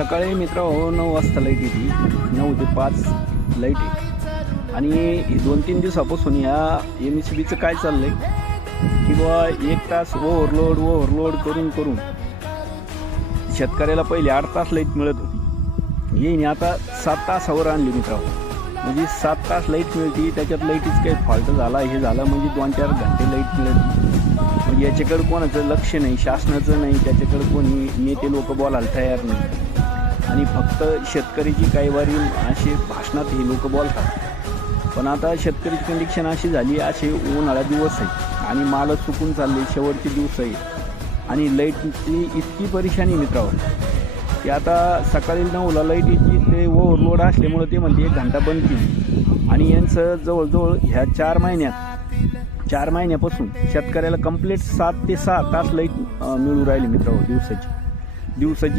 सकाळी मित्र 9 वाजता लाईट येते, 9 ते 5 लाईट आहे. आणि 2-3 दिवसापासून ह्या MSBचं काय चाललं आहे की बाबा 1 तास ओव्हरलोड करून शेतकऱ्याला पहिले 8 तास लाईट मिळत होती, येईन आता 7 तासावर आणली मित्रांनो. म्हणजे 7 तास लाईट मिळते, त्याच्यात लाईटीच काही फॉल्ट झाला हे झालं म्हणजे 2-4 घंटे लाईट मिळते. म्हणजे याच्याकडं कोणाचं लक्ष नाही, शासनाचं नाही, त्याच्याकडं कोणी नेते लोक बोलायला तयार नाही. आणि फक्त शेतकऱ्याची काही वारी असे भाषणात हे लोक बोलतात. पण आता शेतकऱ्याची कंडिशन अशी झाली, असे उन्हाळा दिवस आहे आणि माल चुकून चालले, शेवटचे दिवस आहे आणि लाईटची इतकी परेशानी मित्रांनो की आता सकाळी 9ला लाईट येते, ते ओव्हरलोड असल्यामुळं ते म्हणते 1 घंटा बंद केली. आणि यांचं जवळजवळ ह्या 4 महिन्यापासून शेतकऱ्याला कंप्लीट 7 ते 6 तास लाईट मिळू राहिली मित्रांनो दिवसाची